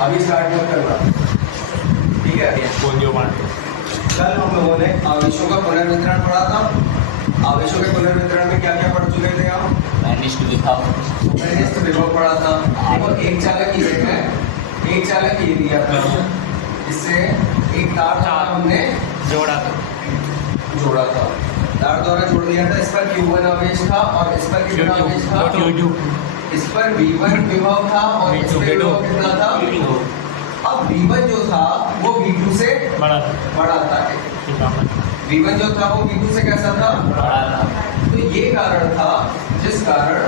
अभी स्टार्ट मत करना, ठीक है। कल हम लोगों ने आवेशों का पुनर्वितरण पढ़ा था। आवेशों के पुनर्वितरण में क्या क्या पढ़ चुके थे हम? अनिष्ट विभव पढ़ा था। और एक चालक ये है, एक चालक ये दिया था, इससे एक तार द्वारा हमने जोड़ा था, तार द्वारा जोड़ दिया था। इस पर Q1 आवेश था और इस पर कितना आवेश था? इस पर V1 विभव था और इस पर विभव कितना था? अब V1 जो था वो V2 से बड़ा था। V1 जो था वो V2 से कैसा था? बड़ा था। तो ये कारण था जिस कारण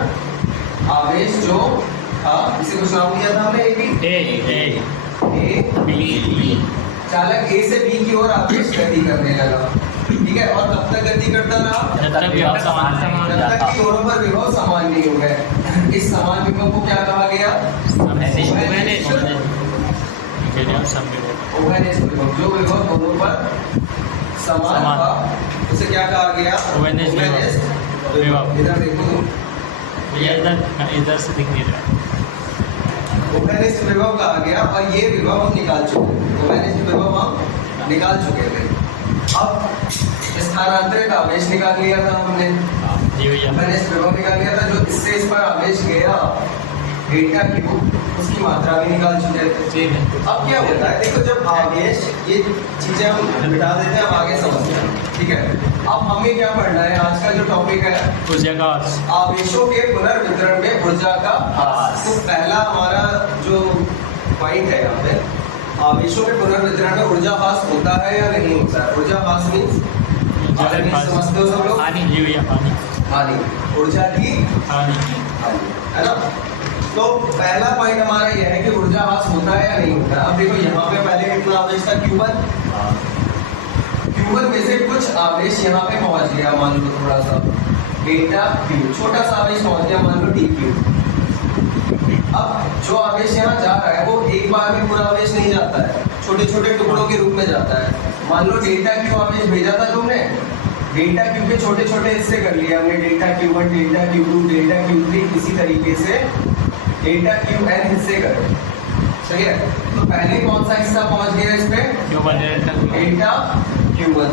आवेश जो था, इसे कुछ नाम दिया था हमने, चालक A से B की ओर आवेश गति करने लगा, ठीक है। और कब तक गति करता रहा? जब तक विभव समान जब तक कि दोनों पर विभव समान नहीं हो गए। इस समान विभव को क्या कहा गया? ओवेनिस्ट विभव। जो विभव दोनों पर समान था उसे क्या कहा गया? ओवेनिस्ट विभव। इधर देखो, इधर से दिख नहीं रहा। ओवेनिस्ट विभव कहा गया और ये विभव हम निकाल चुके थे। ओवेनिस्ट विभव हम निकाल चुके थे। अब स्थानांतरित आवेश निकाल लिया था हमने, ओवेनिस्ट विभव निकाल लिया था। जो इससे इस पर आवेश गया डेल्टा Q, उसकी मात्रा भी निकाल चुके थे। अब क्या होता है, देखो जब आवेश, ये चीजें हम मिटा देते हैं, अब आगे समझते हैं, ठीक है। अब हमें क्या पढ़ना है, आज का जो टॉपिक है ऊर्जा का आवेशों के पुनर्वितरण में ऊर्जा का ह्रास। तो पहला हमारा जो पॉइंट है यहाँ पे, आवेशों के पुनर्वितरण में ऊर्जा ह्रास होता है या नहीं होता है? ऊर्जा ह्रास मीन्स समझते हो सब लोग? हानि, ऊर्जा की हानि, है ना। तो पहला पॉइंट हमारा यह है कि ऊर्जा ह्रास होता है या नहीं होता है। अब देखो यहाँ पे पहले कितना आवेश था? Q1 में से कुछ आवेश यहाँ पे पहुंच गया, मान लो थोड़ा सा डेल्टा Q, छोटा सा आवेश पहुंच गया, मान लो dQ। अब जो आवेश यहाँ जा रहा है वो एक बार में पूरा आवेश नहीं जाता है, छोटे छोटे टुकड़ों के रूप में जाता है। मान लो डेल्टा Q आवेश भेजा था तुमने, डेल्टा Q के छोटे छोटे हिस्से कर लिए हमने, delta Q1, delta Q2, delta Q3, इसी तरीके से डेल्टा Qn हिस्से करें, सही है। तो पहले कौन सा हिस्सा पहुंच गया इसमें? डेल्टा Q1,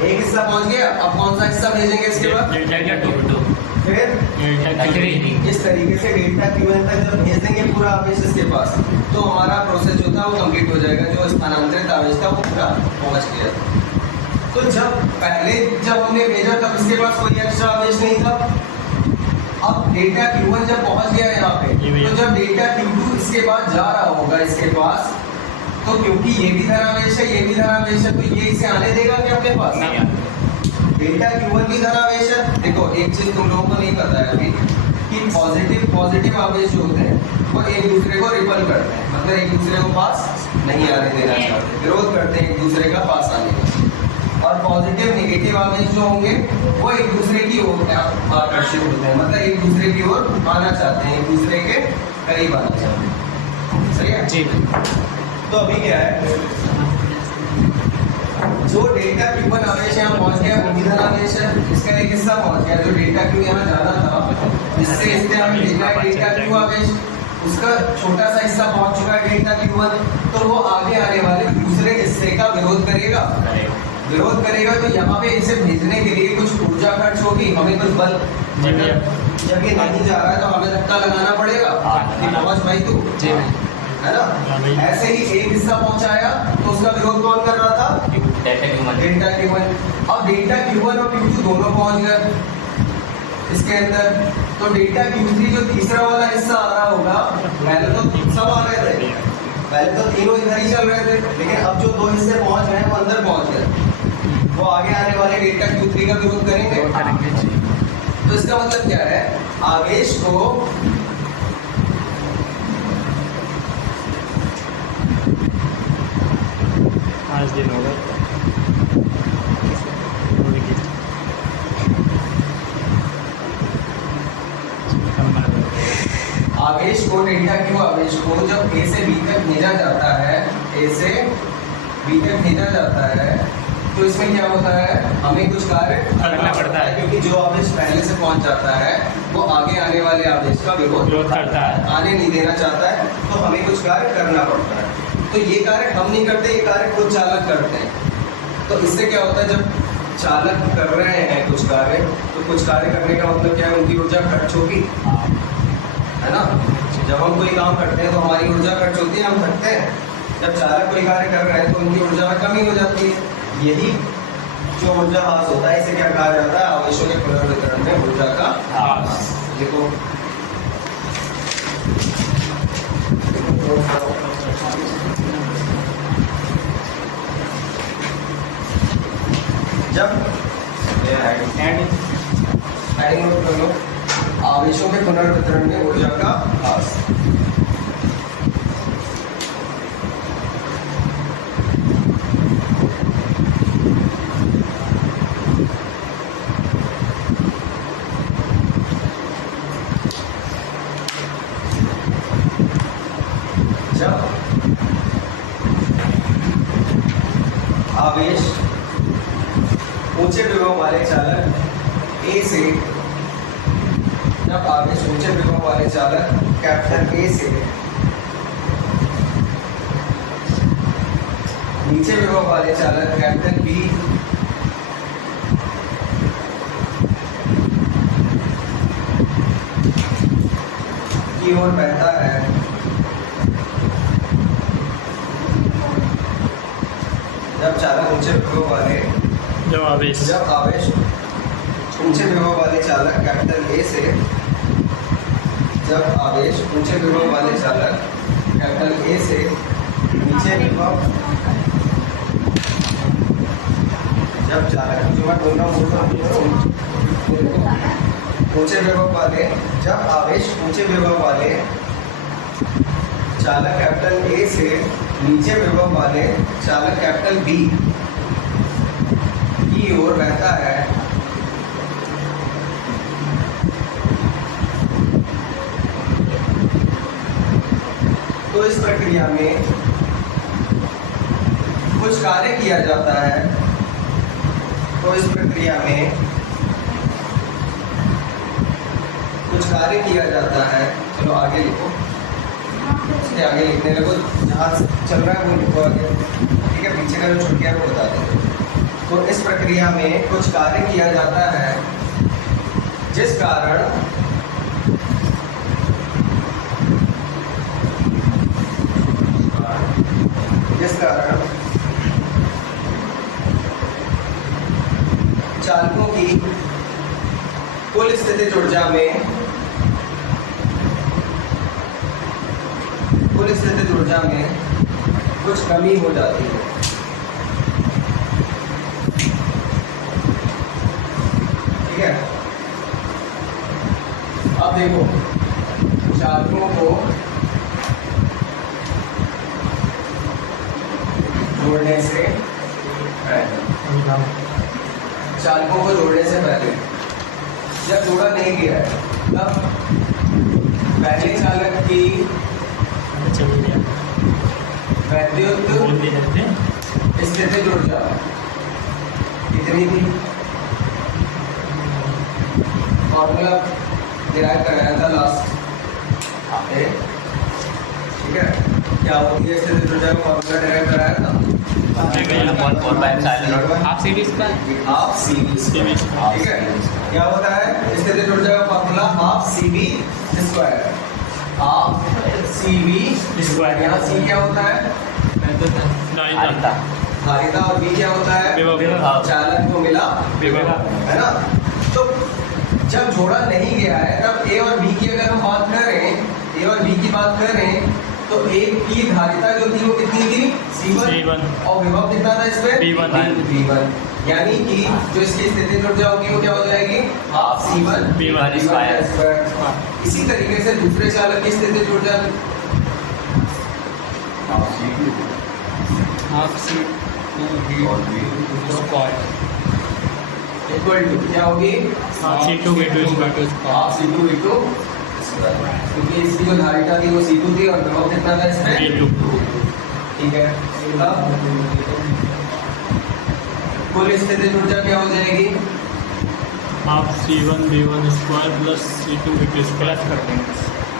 एक हिस्सा पहुंच गया। अब कौन सा हिस्सा भेजेंगे इसके बाद? फिर इस तरीके से डेल्टा Qn तक जब भेज देंगे पूरा आवेश इसके पास, तो हमारा प्रोसेस जो था वो कंप्लीट हो जाएगा। जो स्थानांतरित आवेश था वो पूरा पहुंच गया। तो जब हमने भेजा तब इसके पास कोई एक्स्ट्रा आवेश नहीं था। अब डेल्टा Q1 जब पहुंच गया यहाँ पे, तो जब डेल्टा Q2 इसके बाद जा रहा होगा इसके पास, तो क्योंकि ये भी धनावेश है, ये भी धनावेश है, तो ये इसे आने देगा क्या अपने पास? डेल्टा Q1 भी धनावेश है। देखो एक चीज तुम लोगों को नहीं पता है अभी कि पॉजिटिव आवेश जो होते हैं वो एक दूसरे को रिपल करते हैं, मतलब एक दूसरे को पास नहीं आने देना चाहते, विरोध करते हैं एक दूसरे का पास आने का। और पॉजिटिव नेगेटिव आवेश जो होंगे वो एक दूसरे की ओर आकर्षित होते हैं, मतलब एक दूसरे की ओर आना चाहते हैं, एक दूसरे के करीब आना चाहते हैं, सही है जी। तो अभी क्या है, जो डेल्टा Q1 आवेश यहाँ पहुंच गया वो भी धनावेश है, इसका एक हिस्सा पहुंच गया। जो डेल्टा Q यहाँ जाना था, इससे हमें भेजना है डेल्टा Q आवेश, उसका छोटा सा हिस्सा पहुंच चुका है डेल्टा Q1, तो वो आगे आने वाले दूसरे हिस्से का विरोध करेगा। तो यहाँ पे इसे भेजने के लिए कुछ ऊर्जा खर्च होगी, हमें कुछ बल, जब ये नहीं जा रहा है तो हमें धक्का लगाना पड़ेगा कि पहुंच भाई तू, है ना। ऐसे ही एक हिस्सा पहुंचाया तो उसका विरोध कौन कर रहा था? Delta Q1। अब डेल्टा Q1 और Q2 दोनों पहुंच गए इसके अंदर, तो डेल्टा Q3 जो तीसरा वाला हिस्सा आ रहा होगा, पहले तो सब आ रहे थे, पहले तो तीनों इधर ही चल रहे थे, लेकिन अब जो दो हिस्से पहुंच गए वो अंदर पहुंच गए, वो आगे आने वाले डेल्टा Q3 का विरोध करेंगे। तो इसका मतलब क्या है, आवेश को आज दिन होगा आवेश को डेल्टा Q आवेश को जब A से B तक भेजा जाता है, A से B तक भेजा जाता है, तो इसमें क्या होता है, हमें कुछ कार्य करना पड़ता है, क्योंकि जो आवेश पहले से पहुंच जाता है वो आगे आने वाले आवेश का विरोध करता है, आने नहीं देना चाहता है, तो हमें कुछ कार्य करना पड़ता है। तो ये कार्य हम नहीं करते, ये कार्य खुद चालक करते हैं। तो इससे क्या होता है, जब चालक कर रहे हैं कुछ कार्य, तो कुछ कार्य करने का मतलब क्या है, उनकी ऊर्जा खर्च होगी, है ना। जब हम कोई काम करते हैं तो हमारी ऊर्जा खर्च होती है, हम थकते हैं। जब चालक कोई कार्य कर रहे हैं तो उनकी ऊर्जा में कमी हो जाती है। यही जो ऊर्जा हास होता है, इसे क्या कहा जाता है, आवेशों के पुनर्वितरण में ऊर्जा का हास। देखो जब हेडिंग नोट कर लो, आवेशों के पुनर्वितरण में ऊर्जा का हास। जब आवेश ऊंचे विभव वाले चालक ए से, जब आवेश ऊंचे विभव वाले चालक कैपिटल ए से नीचे विभव वाले चालक कैपिटल बी की ओर बहता है, जब चालक ऊंचे विभव वाले जब आवेश ऊंचे विभव वाले चालक कैपिटल ए से, जब आवेश ऊंचे विभव वाले चालक कैपिटल ए से नीचे विभव, जब चालक, जो मैं बोल रहा हूँ ऊंचे विभव वाले, जब आवेश ऊंचे विभव वाले चालक कैपिटल ए से नीचे विभव वाले चालक कैपिटल बी की ओर बहता है, तो इस प्रक्रिया में कुछ कार्य किया जाता है। तो इस प्रक्रिया में कुछ कार्य किया जाता है। चलो आगे लिखो, इसके आगे लिखने लगो, जहाँ चल रहा है वो लिखो आगे, ठीक है। पीछे का जो छूट गया वो बता दें। तो इस प्रक्रिया में कुछ कार्य किया जाता है जिस कारण चालकों की कुल स्थितिज ऊर्जा में कुछ कमी हो जाती है। ठीक है, अब देखो चालकों को जोड़ने से पहले जब जोड़ा नहीं गया है तब पहले चालक की वैद्युत स्थितिज ऊर्जा कितनी थी, फॉर्मूला डिराइव कराया था लास्ट, ठीक है। क्या होती है स्थितिज ऊर्जा का फॉर्मूला डिराइव कराया था, हाफ सीरीज का, हाफ सीवी, ठीक है। क्या होता है स्थितिज ऊर्जा का formula, half CV square, half CV square. यहाँ सी क्या होता है, धारिता, और बी क्या होता है, चालक को मिला विभव, है ना। तो जब जोड़ा नहीं गया है तब ए और बी की अगर हम बात करें, तो ए की धारिता जो थी वो कितनी थी, C1, और विभव कितना था इसमें, V1। यानी कि जो इसकी स्थितिज ऊर्जा होगी वो क्या हो जाएगी, हाफ C1 V1 स्क्वायर। इसी तरीके से दूसरे चालक की स्थितिज ऊर्जा half C2 square equal to क्या होगी, C2 V2 square, half C2 V2 square, क्योंकि इसकी जो धारिता थी वो C2 थी और विभव कितना था इसमें, V2। ठीक है, कुल स्थितिज ऊर्जा क्या हो जाएगी, half C1 V1 square plus C2 V2 square कर देंगे,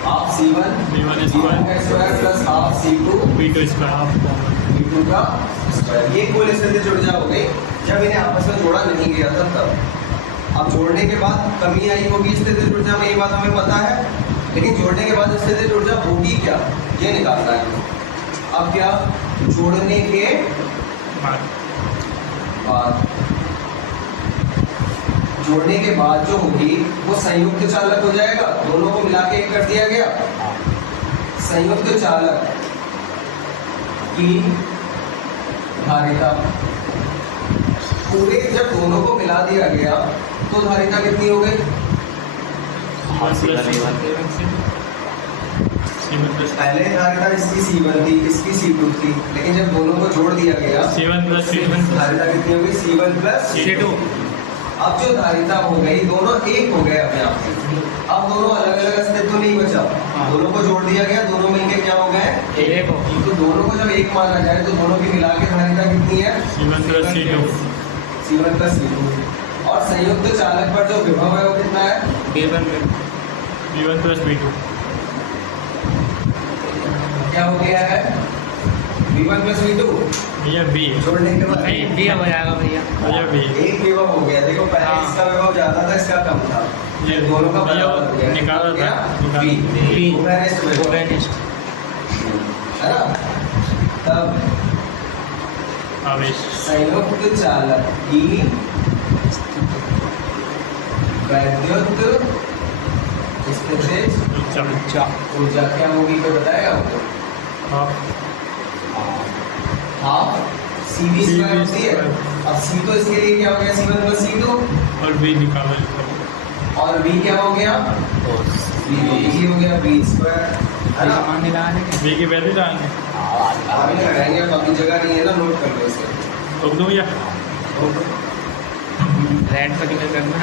half C1 V1 square plus half C2 V2 square V2 का स्क्वायर। ये कुल स्थिति ऊर्जा हो गई जब इन्हें आपस में जोड़ा नहीं गया था तब। अब जोड़ने के बाद कमी आई होगी स्थिति ऊर्जा में, ये बात हमें पता है, लेकिन जोड़ने के बाद स्थिति ऊर्जा होगी क्या ये निकालना है। अब क्या, जोड़ने के बाद, जोड़ने के बाद जो होगी वो संयुक्त चालक हो जाएगा, दोनों को मिला के एक कर दिया गया। संयुक्त चालक की धारिता, पूरे जब दोनों को मिला दिया गया तो धारिता कितनी हो गई? पहले धारिता इसकी C1 थी, इसकी C2 थी, लेकिन जब दोनों को जोड़ दिया गया C1 प्लस C1 धारिता कितनी हो गई? C1 plus C2। अब जो धारिता हो गई दोनों एक हो गए अपने आप में। अब दोनों अलग अलग अस्तित्व नहीं बचा, दोनों को जोड़ दिया गया, दोनों मिलके क्या हो गए? एक हो। तो दोनों को जब एक माना जाए तो दोनों की मिला के धारिता कितनी है? C1 plus C2। C1 plus C2। और संयुक्त चालक पर जो विभव है वो कितना है? V1 plus V2। क्या हो गया है? V1 प्लस V2 भैया B जोड़ने के बाद नहीं B हो जाएगा भैया। भैया B एक विभव हो गया। देखो पहले हाँ। इसका विभव ज्यादा था, इसका कम था, ये दोनों का भैया बराबर हो गया। निकाला हो गया था, B। B। ओवेनिस्ट विभव, है ना? तब आवेश संयुक्त चालक की वैद्युत स्थितिज ऊर्जा क्या होगी तो बताएगा आपको? हाफ CV स्क्वायर होती है। अब C तो इसके लिए क्या हो गया? C1 प्लस C2 और B निकाला और B क्या हो गया? B हो गया B स्क्वायर, है ना? B की वैल्यू लगाएंगे। अभी लगाएंगे, बाकी जगह नहीं है ना, नोट कर लो इसे। रोक दो भैया। रेड पर्टिकुलर करना।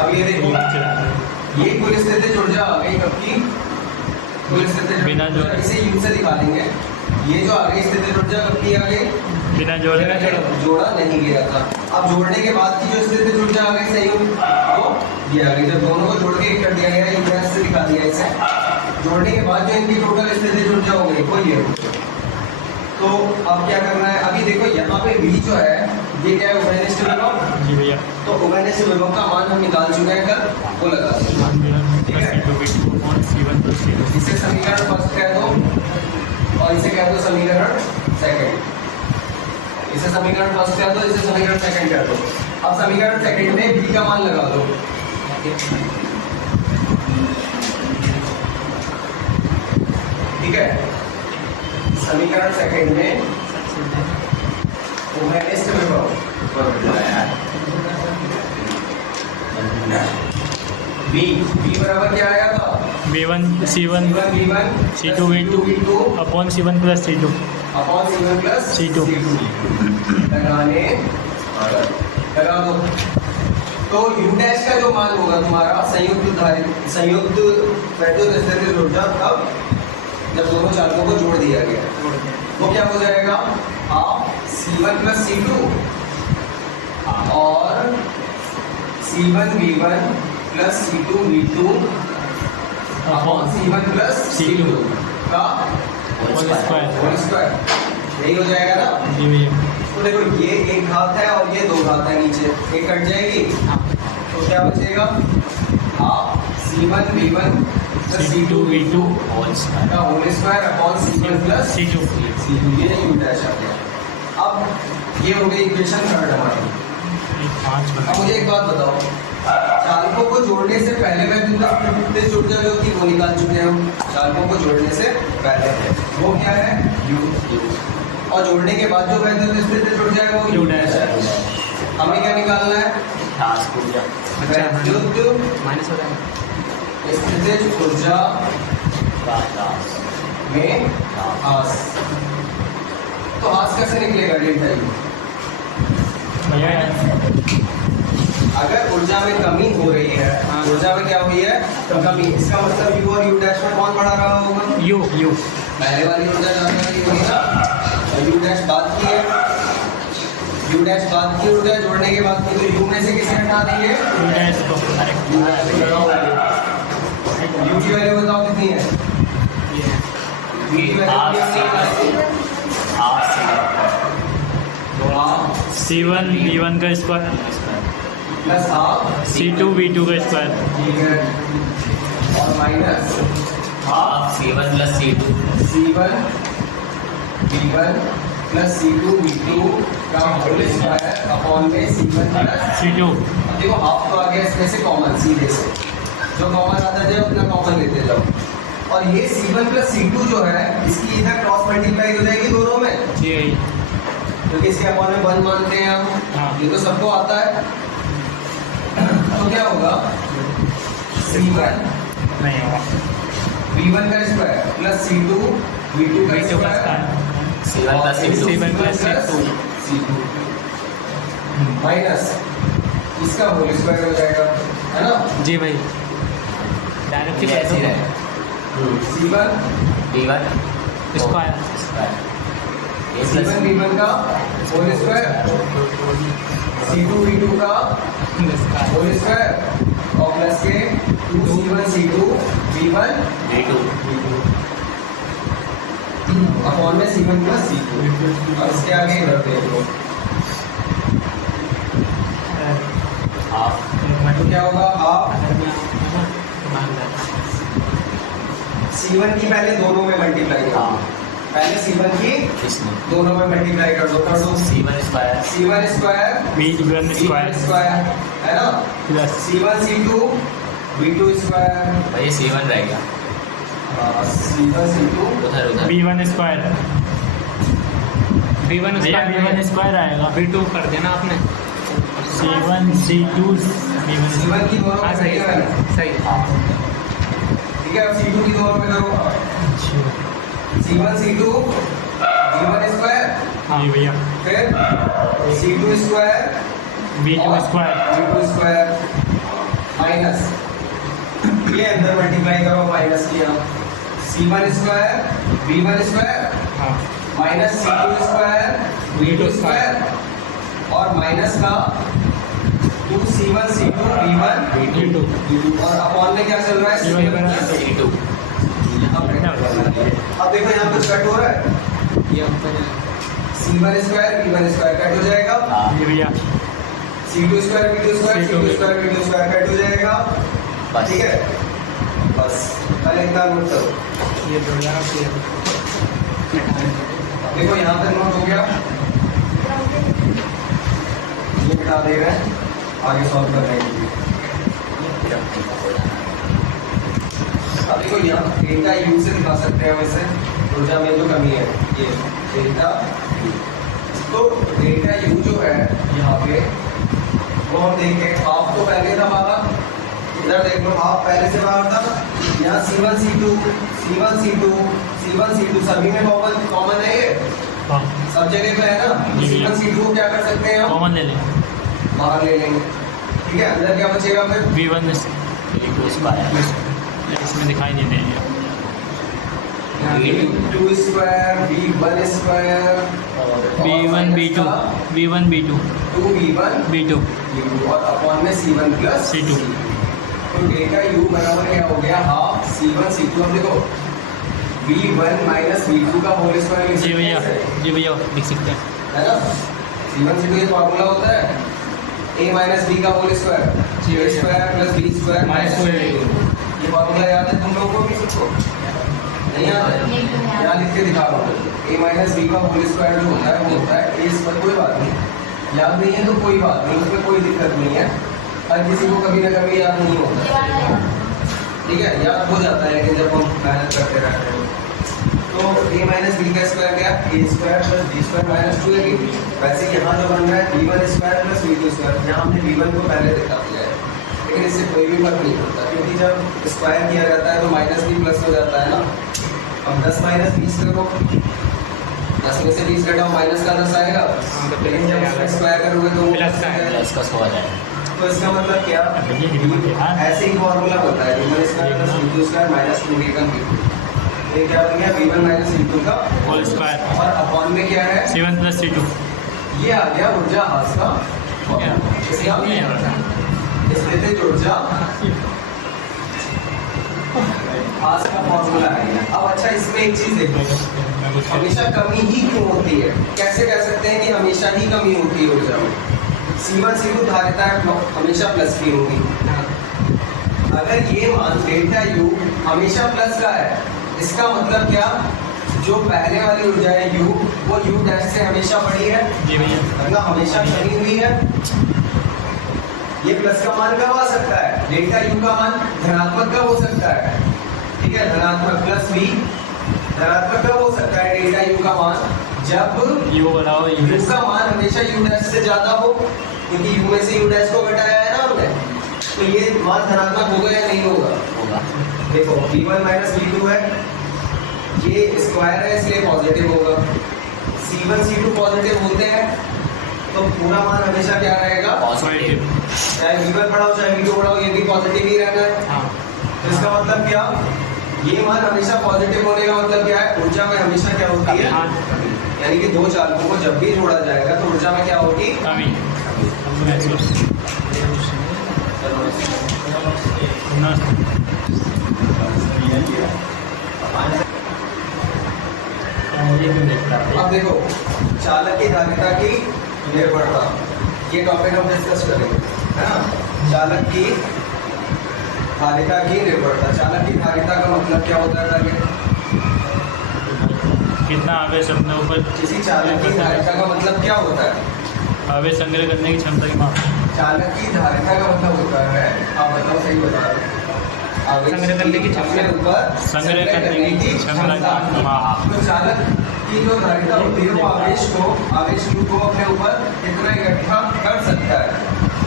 अब ये देखो, ये कुल स्थितिज ऊर्जा आ गई कब की? कुल स्थितिज बिना ऊर्जा, जोड़े। इसे U से दिखा देंगे। ये जो आ गई स्थितिज ऊर्जा कब की आ गई? बिना जोड़े का जोड़ा नहीं गया था। अब जोड़ने के बाद की जो स्थितिज ऊर्जा आ गई संयुक्त, वो ये आ गई जब दोनों को जोड़ के एक कर दिया गया। ये गैस से दिखा दिया इसे। जोड़ने के बाद जो इनकी टोटल स्थितिज ऊर्जा हो गई वो ये। तो अब क्या करना है? अभी देखो यहाँ पे V जो है ये क्या है? ओवेनिस्ट विभव। जी भैया। तो ओवेनिस्ट विभव का मान हम निकाल चुके हैं कल, वो लगा देंगे। C1 plus C2। इसे समीकरण फर्स्ट कह दो और इसे कह दो समीकरण सेकंड। इसे समीकरण फर्स्ट कह दो, इसे समीकरण सेकंड कह दो। अब समीकरण सेकंड में V का मान लगा दो। ठीक है, समीकरण सेकंड में ओवेनिस्ट विभव V बराबर क्या आया था? V1 C1 V1 C2 V2 upon C1 plus C2 upon C1 plus C2। लगाने लगा दो। तो U डैश का जो मान होगा तुम्हारा संयुक्त वैद्युत स्थितिज ऊर्जा तब जब दोनों चालकों को जोड़ दिया गया, वो क्या हो जाएगा? हाफ C1 प्लस C2 और C1 V1 plus C2 V2 upon C1 plus C2 का होल स्क्वायर। Whole square. यही हो जाएगा ना? जी भैया। तो देखो ये एक घात है और ये दो घात है, नीचे एक कट जाएगी तो क्या बचेगा? Half C1 V1 plus C2 V2 का whole square upon C1 plus C2। ये U डैश आ गया। अब ये हो गई इक्वेशन थर्ड हमारी। 5 अब मुझे एक बात बताओ, चालकों को जोड़ने से पहले वैद्युत ऊर्जा जो थी वो निकाल चुके हैं हम। चालकों को जोड़ने से पहले वो क्या है? U। और जोड़ने के बाद जो वैद्युत स्थितिज ऊर्जा है वो U डैश है। हमें क्या निकालना है? वैद्युत माइनस हो जाएगा। स्थितिज ऊर्जा में हास। तो हास कैसे निकलेगा? Delta U। भैया अगर ऊर्जा में कमी हो रही है, ऊर्जा में क्या हुई है? कमी। इसका मतलब U और U डैश में कौन बढ़ा रहा होगा? U पहले वाली ऊर्जा ज्यादा नहीं होगी ना, और U डैश बाद की है। U डैश बाद की ऊर्जा जोड़ने के बाद की, तो U में से किसे हटा देंगे? U डैश को U डैश को लगाओ। U की वैल्यू बताओ कितनी है? V की वैल्यू हाफ क्या होगी? हाफ हाफ C1 V1 का square plus half C2 V2 का स्क्वायर ठीक है और minus half C1 plus C2 C1 V1 plus C2 V2 का होल स्क्वायर अपॉन में C1 प्लस C2 अब देखो हाफ तो आ गया इसमें से कॉमन सीधे से, जो कॉमन आता है उतना कॉमन लेते जाओ। और ये C1 प्लस C2 जो है इसकी इधर क्रॉस मल्टीप्लाई हो जाएगी दोनों में, जी क्योंकि इसके अपॉन में 1 मानते हैं हम, हाँ। ये तो सबको आता है। तो क्या होगा C1 नहीं होगा V1 का स्क्वायर प्लस C2 V2 का V2 का square C1 plus C2 C1 plus C2 minus इसका होल स्क्वायर हो जाएगा, है ना। जी भाई डायरेक्ट ये ऐसे ही रहेगा C1 V1 स्क्वायर ये प्लस C1 V1 का होल स्क्वायर C2 V2 का होल स्क्वायर और प्लस के 2C1 C2 V1 V2 upon में C1 प्लस C2 और इसके आगे इधर देख लो हाफ तो क्या होगा हाफ C1 की पहले दोनों में मल्टीप्लाई करो, हाँ पहले C1 की इसमें दोनों में मल्टीप्लाई कर दो C1 square C1 square V1 square square है ना plus C1 C2 V2 square भाई C1 रह गया C1 C2 उधर उधर V1 स्क्वायर V1 भैया V1 स्क्वायर आएगा V2 कर देना आपने। C1 C2 V1 C1 की दोनों हाँ में सही है ना? सही ठीक है अब C2 की दोनों में करो C1 C2 V1 स्क्वायर जी भैया फिर C2 square V2 square V2 square minus ये अंदर मल्टीप्लाई करो माइनस किया C1 स्क्वायर V1 स्क्वायर हाँ minus C2 square V2 square और माइनस का 2C1 C2 V1 V2 और अपॉन में क्या चल रहा है C1 बराबर C2 अब देखो यहाँ कुछ कट हो रहा है, ये हमको C1 square V1 square cut हो जाएगा, हाँ जी भैया C2 square V2 square C2 C2 square V2 square cut हो जाएगा। बस ठीक है बस पहले इतना नोट करो। ये 2000 देखो यहाँ तक नोट हो गया, ये बता दे रहे हैं आगे सॉल्व करने के लिए। अब देखो यहाँ डेल्टा यू से दिखा सकते हैं वैसे ऊर्जा में जो कमी है ये डेल्टा यू। तो डेल्टा यू जो है यहाँ पे वो हम देखें हाफ तो पहले था हमारा, इधर देख लो हाफ पहले से बाहर था, यहाँ C1 C2 C1 C2 C1 C2 सभी में कॉमन है ये हाँ सब जगह पे है ना। जी, C1 C2 को क्या कर सकते हैं हम कॉमन ले लें बाहर ले लेंगे। ठीक है अंदर क्या बचेगा फिर V1 V2 स्क्वायर इसमें दिखाई नहीं देंगे V2 square V1 square V1 B2 V1 B2 2V1 B2 और अपॉन में C1 प्लस C2 तो डेल्टा U बराबर क्या हो गया हाफ C1 C2। अब देखो V1 माइनस V2 का होल स्क्वायर जी भैया लिख सकते हैं है ना। C1 C2 ये फॉर्मूला होता है A माइनस B का whole square A square plus B square minus ये फॉर्मूला याद है तुम लोगों को भी सबको नहीं याद है? यहाँ लिख के दिखा रहा हूँ A माइनस B का होल स्क्वायर जो होता है वो होता है A स्क्वायर। कोई बात नहीं याद नहीं है तो कोई बात नहीं, उसमें कोई दिक्कत नहीं है, हर किसी को कभी ना कभी याद नहीं होता। ठीक है याद हो जाता है लेकिन जब हम मेहनत करते रहते हैं तो A माइनस B का स्क्वायर क्या A square plus B square minus 2AB। वैसे यहाँ जो बन रहा है V1 square plus V2 square, यहाँ हमने V1 को पहले दिखा दिया है लेकिन इससे कोई भी फर्क नहीं पड़ता क्योंकि जब स्क्वायर किया जाता है तो माइनस भी प्लस हो जाता है ना। अब 10 माइनस 20 करो, 10 में से 20 घटाओ माइनस का 10 आएगा, लेकिन जब उसमें स्क्वायर करोगे तो वो प्लस का आएगा। प्लस का 100 आ जाएगा। तो इसका मतलब क्या ऐसे ही फॉर्मूला होता है V1 square plus V2 square minus 2V1 V2। ये क्या बन गया V1 माइनस V2 का होल स्क्वायर और अपॉन में क्या है C1 प्लस C2 ये आ गया ऊर्जा हास का स्थितिज ऊर्जा हास का फॉर्मूला है। अब अच्छा इसमें एक चीज देखो, हमेशा कमी ही क्यों होती है? कैसे कह सकते हैं कि हमेशा ही कमी होती है ऊर्जा में? C1 C2 धारिताएं हमेशा प्लस की होंगी। अगर ये मान डेल्टा U हमेशा प्लस का है, इसका मतलब क्या? जो पहले वाली ऊर्जा है U, वो U डैश से हमेशा बड़ी है, जी भैया। मतलब हमेशा बनी हुई है। ये प्लस का मान कब आ सकता है? डेल्टा U का मान धनात्मक कब हो सकता है? ठीक है, धनात्मक प्लस V धनात्मक कब हो सकता है? डेल्टा U का मान जब यू बढ़ाओ U का मान हमेशा U डैश से ज्यादा हो, क्योंकि U में से U डैश को घटाया है ना हमने, तो ये मान धनात्मक होगा या नहीं होगा? होगा। देखो V1 माइनस V2 है, ये स्क्वायर है इसलिए पॉजिटिव होगा। C1 C2 पॉजिटिव होते हैं तो पूरा मान हमेशा क्या रहेगा? पॉजिटिव। चाहे V1 बढ़ाओ चाहे V2 बढ़ाओ, ये भी पॉजिटिव ही रहना है। हाँ। तो इसका मतलब क्या? ये मान हमेशा पॉजिटिव होने का मतलब क्या है? ऊर्जा में हमेशा क्या होती है? हाँ। यानी कि दो चालकों को जब भी जोड़ा जाएगा तो ऊर्जा में क्या होगी? कमी। अब देखो, चालक की धारिता की निर्भरता, ये टॉपिक हम डिस्कस करेंगे, है ना? चालक की धारिता की निर्भरता। चालक की धारिता का मतलब क्या होता है? कितना आवेश अपने ऊपर, किसी चालक की धारिता का मतलब क्या होता है? आवेश संग्रह करने की क्षमता की माप। चालक की धारिता का मतलब होता है, आप बताओ, सही बता रहे हो? आवेश संग्रह करने की क्षमता। अपने ऊपर संग्रह करने की क्षमता की माप। तो चालक की जो धारिता होती है वो आवेश Q को अपने ऊपर कितना इकट्ठा कर सकता है,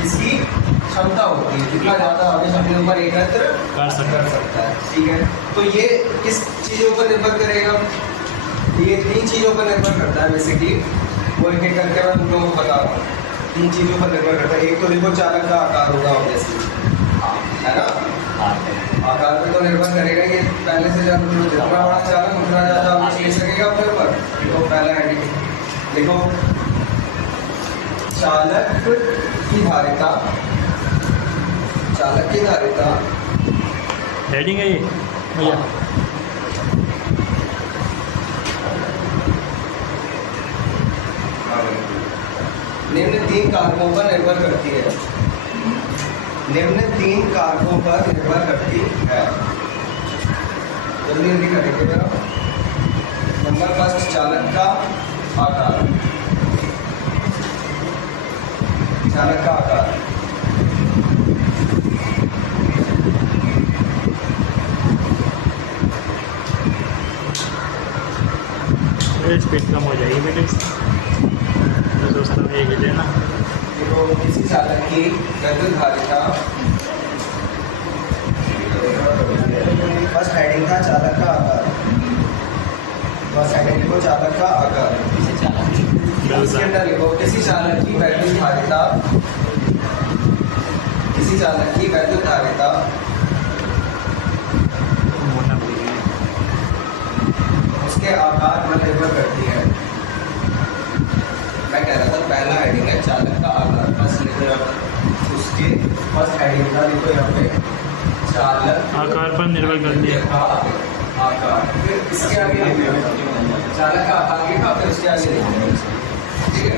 इसकी क्षमता होती है। जितना ज्यादा आवेश अपने ऊपर एकत्र कर सकता है। ठीक है, तो ये किस चीजों पर निर्भर करेगा? ये तीन चीजों पर निर्भर करता है बेसिकली, वो एक एक करके मैं तुम लोगों को बता रहा हूँ। तीन चीजों पर निर्भर करता है। एक तो देखो चालक का आकार होगा ऑब्वियसली, है ना? आकार पे तो निर्भर करेगा, ये पहले से ज्यादा जितना बड़ा चालक उतना ज्यादा आवेश ले सकेगा अपने ऊपर। देखो पहला है, देखो चालक की धारिता, चालक की धारिता हेडिंग है ये भैया। निम्न तीन कारकों पर निर्भर करती है। निम्न तीन कारकों पर निर्भर करती है। जल्दी जल्दी करेंगे जरा। नंबर फर्स्ट, चालक का आकार। चालक का आकार, स्पीड कम हो जाएगी बेटे, तो दोस्तों एक ही लेना। देखो किसी चालक की वैद्युत धारिता, फर्स्ट हेडिंग था चालक का आकार, फर्स्ट हेडिंग को चालक का आकार। इसे चालक। इसके अंदर लिखो किसी चालक की वैद्युत धारिता, किसी चालक की वैद्युत धारिता उसके आकार पर निर्भर करती है। मैं कह रहा था पहला हेडिंग है चालक का आकार, फर्स्ट लिखो यहाँ पर, उसके फर्स्ट हेडिंग था लिखो यहाँ पे चालक आकार पर निर्भर करती है। का आकार, फिर इसके आगे लिखो चालक का आकार लिखा, फिर उसके आगे लिखो, ठीक है?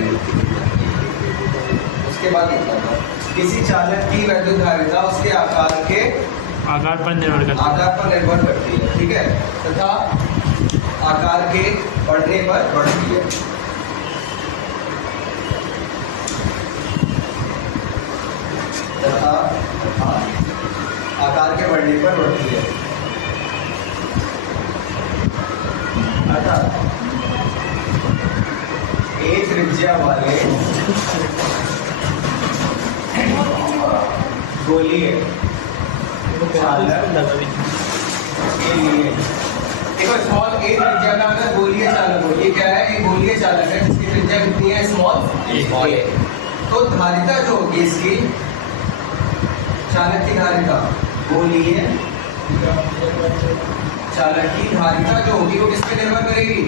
उसके बाद लिखा था किसी चालक की वैद्युत धारिता उसके आकार के आकार पर निर्भर करती है। आकार पर निर्भर करती है, ठीक है? तथा आकार के बढ़ने पर बढ़ती है। तथा आकार के बढ़ने पर बढ़ती है। अर्थात एक त्रिज्या वाले गोलीय चालक के लिए, देखो स्मॉल ए त्रिज्या का अगर गोलीय चालक हो, ये क्या है? एक गोलीय चालक है जिसकी त्रिज्या कितनी है? स्मॉल ए। तो धारिता जो होगी इसकी, चालक की धारिता, गोलीय चालक की धारिता जो होगी वो किस पे निर्भर करेगी?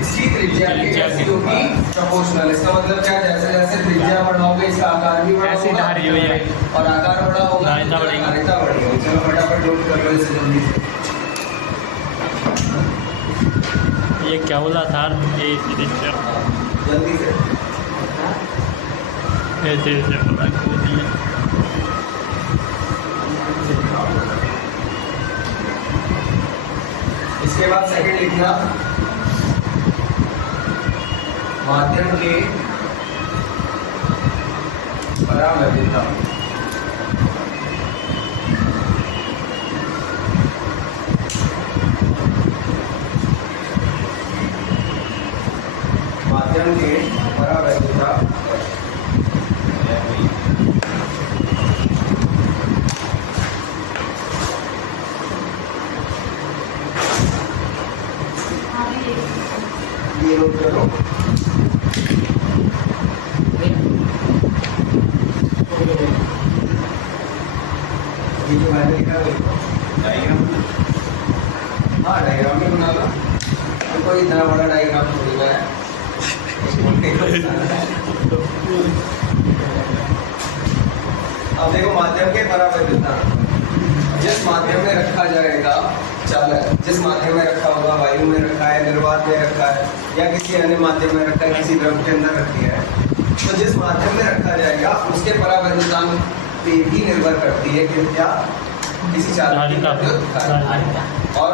इसी त्रिज्या के होगी प्रोपोर्शनल। इसका मतलब क्या है? जैसे जैसे त्रिज्या बढ़ाओगे इसका आकार भी बड़ा होगा, और आकार बड़ा होगा, धारिता बढ़ेगी। धारिता बढ़ेगी। चलो फटाफट नोट कर लो इसे जल्दी से। ये क्या बोला था ये त्रिज्या जल्दी से ये त्रिज्या पता क्यों नहीं है इसके बाद सेकंड लिखना माध्यम के परावैद्यता। माध्यम के परावैद्यता ये नोट करो। ये जो मैंने लिखा है डायग्राम, हाँ डायग्राम भी बना लो। कोई इतना बड़ा डायग्राम थोड़ी है। अब देखो माध्यम के परावैद्यता, जिस माध्यम में रखा जाएगा चालक, जिस माध्यम में रखा होगा, वायु में रखा है, निर्वात में रखा है या किसी अन्य माध्यम में रखा है, किसी द्रव के अंदर रख दिया है, तो जिस माध्यम में रखा जाएगा उसके परावैद्यता पे भी निर्भर करती है कि क्या किसी चालक की विद्युत और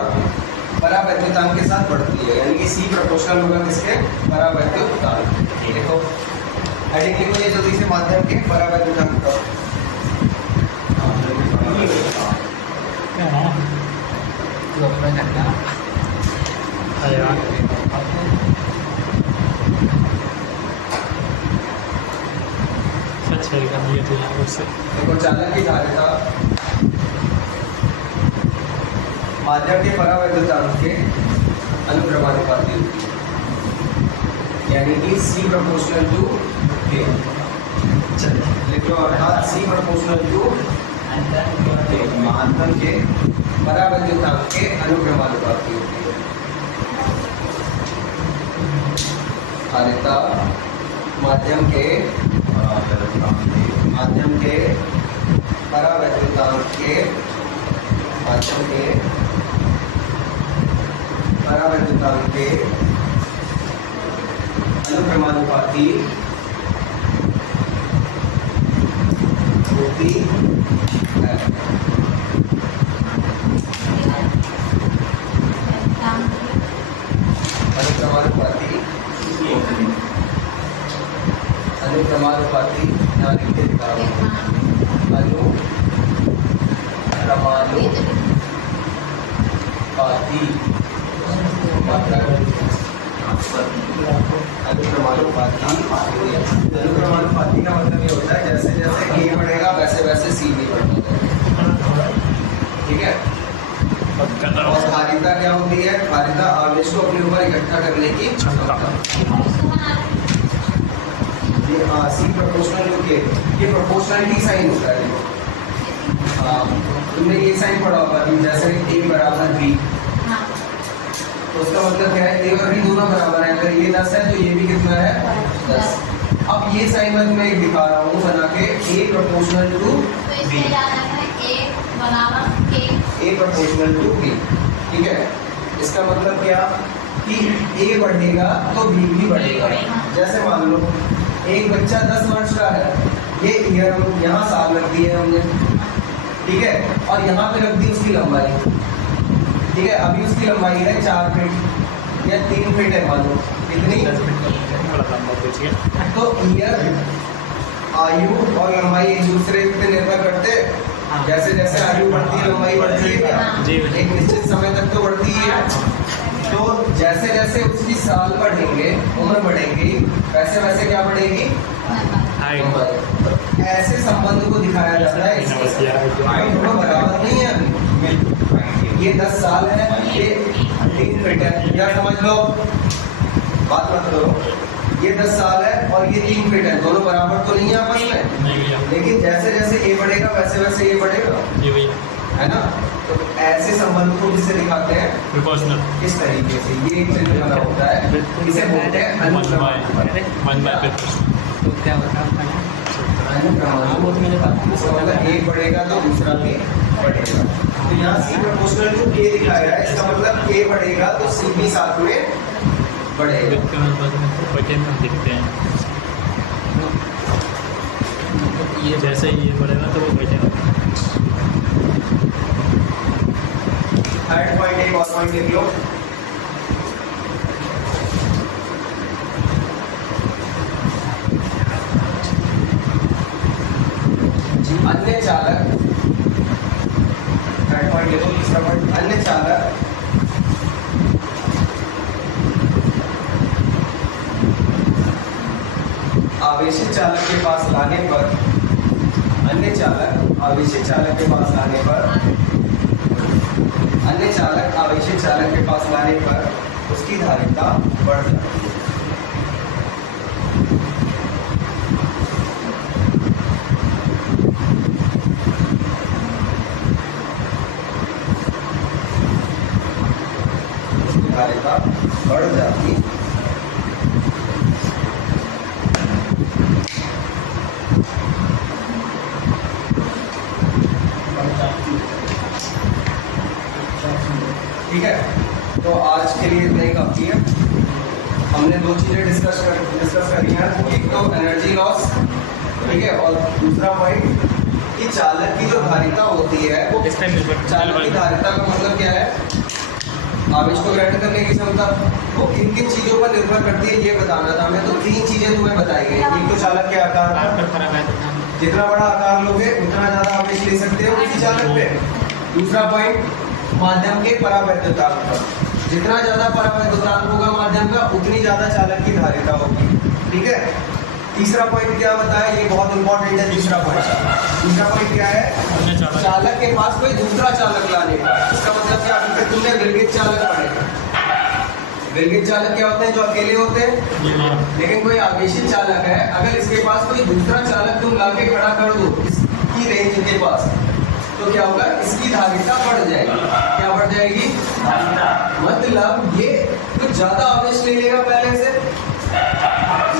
परावैद्युता के साथ बढ़ती है, यानी कि C प्रोपोर्शनल होगा किसके परावैद्युता। देखो हेडिंग लिखो ये जल्दी से, माध्यम के परावैद्युता का तो अपना करना अरे वाह सच है कर दिया तो यहाँ से देखो चालक की धारिता माध्यम के परावैद्युता के अनुक्रमानुपाती होती है, यानी कि C प्रोपोर्शनल टू K। चलिए लिख लो, अर्थात C प्रोपोर्शनल टू माध्यम के परावैद्युता के अनुक्रमानुपाती होती है। धारिता माध्यम के परावैद्युता के अनुक्रमानुपाती होती है। अनुक्रमानुपाती यहाँ लिख के दिखा रहा हूँ, अनुक्रमानुपाती मात्रा अनुक्रमानुपाती का मतलब ये होता है जैसे जैसे A बढ़ेगा वैसे वैसे C भी बढ़ता है। ठीक है। और धारिता क्या होती है? धारिता आवेश को अपने ऊपर इकट्ठा करने की क्षमता। ये C प्रोपोर्शनल टू K, ये प्रोपोर्शनलिटी साइन होता है। तुमने ये साइन पढ़ा होगा कि जैसे A बराबर B, तो उसका मतलब क्या है? A और B दोनों बराबर है। अगर ये 10 है तो ये भी कितना है? 10। अब ये साइन मैं तुम्हें एक दिखा रहा हूँ बना के, A proportional to B, A proportional to B। ठीक है। इसका मतलब क्या कि A बढ़ेगा तो B भी बढ़ेगा। जैसे मान लो एक बच्चा 10 वर्ष का है, ये ईयर यहाँ साल रख दी है हमने, ठीक है, और यहाँ पे रख दी उसकी लंबाई। ठीक है, अभी उसकी लंबाई है 4 फीट या 3 फीट है, मान लो कितनी, 10 मिनट लंबा पूछिए। तो ईयर आयु और लंबाई एक दूसरे पे निर्भर करते। जैसे जैसे आयु बढ़ती है लंबाई बढ़ती है क्या? एक निश्चित समय तक तो बढ़ती है। तो जैसे जैसे उसकी साल बढ़ेंगे, उम्र बढ़ेगी, वैसे वैसे क्या बढ़ेगी? तो ऐसे संबंध को दिखाया जाता है। हाइट दोनों बराबर नहीं है। ये 10 साल है, ये 3 फीट है, या समझ लो, बात मत करो, ये 10 साल है और ये 3 फीट है, दोनों बराबर तो नहीं है आपस में, लेकिन जैसे जैसे ये बढ़ेगा वैसे वैसे ये बढ़ेगा, है ना। तो ऐसे संबंध को किससे दिखाते हैं? प्रोपोर्शनल। किस तरीके से? ये एक चिन्ह बना होता है, इसे बोलते हैं अनुक्रमानुपाती। तो क्या होता है अनुक्रमानुपाती इसका मतलब एक बढ़ेगा तो दूसरा भी बढ़ेगा। तो यहाँ C प्रोपोर्शनल टू K दिखाया है, इसका मतलब K बढ़ेगा तो C भी साथ में बढ़ेगा। विद के अनुपात में प्रॉपर्टी में हम दिखते हैं। ये जैसे ही ये बढ़ेगा तो वो घटेगा। थर्ड पॉइंट एक और पॉइंट लिख लो। अन्य चालक, थर्ड पॉइंट लिखो, तीसरा पॉइंट, अन्य चालक आवेशित चालक के पास लाने पर, अन्य चालक आवेशित चालक के पास लाने पर, अन्य चालक आवेशित चालक के पास लाने पर उसकी धारिता बढ़ जाती है। उसकी धारिता बढ़ जाती है। ठीक है, तो आज के लिए इतना ही काफी है। हमने दो चीजें डिस्कस करी हैं, एक तो एनर्जी लॉस, ठीक है, और दूसरा पॉइंट कि चालक की जो धारिता होती है वो, इस टाइम चालक की धारिता का मतलब क्या है, आवेश को ग्रहण करने की क्षमता, वो किन किन चीजों पर निर्भर करती है ये बताना था हमें। तो तीन चीजें तुम्हें बताई गई, एक तो चालक के आकार पर, जितना बड़ा आकार लोगे उतना ज्यादा आवेश ले सकते हो उसी चालक पे। दूसरा पॉइंट माध्यम के परावैद्युतांक पर, जितना ज्यादा परावैद्युतांक होगा माध्यम का उतनी ज्यादा चालक की धारिता होगी। ठीक है, तीसरा पॉइंट क्या बताया, ये बहुत इंपॉर्टेंट है। तीसरा पॉइंट क्या है, चालक के पास कोई दूसरा चालक लाने का। इसका मतलब क्या, अभी तक तुमने विलगित चालक पढ़े। विलगित चालक क्या होते हैं, जो अकेले होते हैं, लेकिन कोई आवेशित चालक है, अगर इसके पास कोई दूसरा चालक तुम लाके खड़ा कर दो इसकी रेंज के पास, तो क्या होगा, इसकी धारिता बढ़ जाएगी। क्या बढ़ जाएगी, मतलब ये कुछ ज्यादा आवेश ले लेगा पहले से।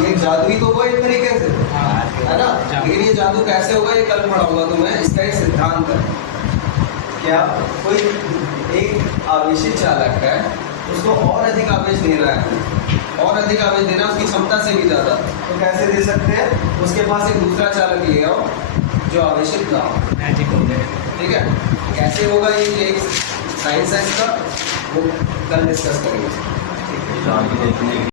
ये जादू ही तो होगा एक तरीके से, है ना। लेकिन ये जादू कैसे होगा ये कल पढ़ाऊंगा तुम्हें। इसका एक सिद्धांत है, क्या कोई एक आवेशित चालक है, उसको और अधिक आवेश देना है, और अधिक आवेश देना उसकी क्षमता से भी ज्यादा, तो कैसे दे सकते हैं, उसके पास एक दूसरा चालक ले आओ जो आवेशित ना हो। ठीक है, कैसे होगा ये एक साइंस है इसका, वो कल डिस्कस करेंगे।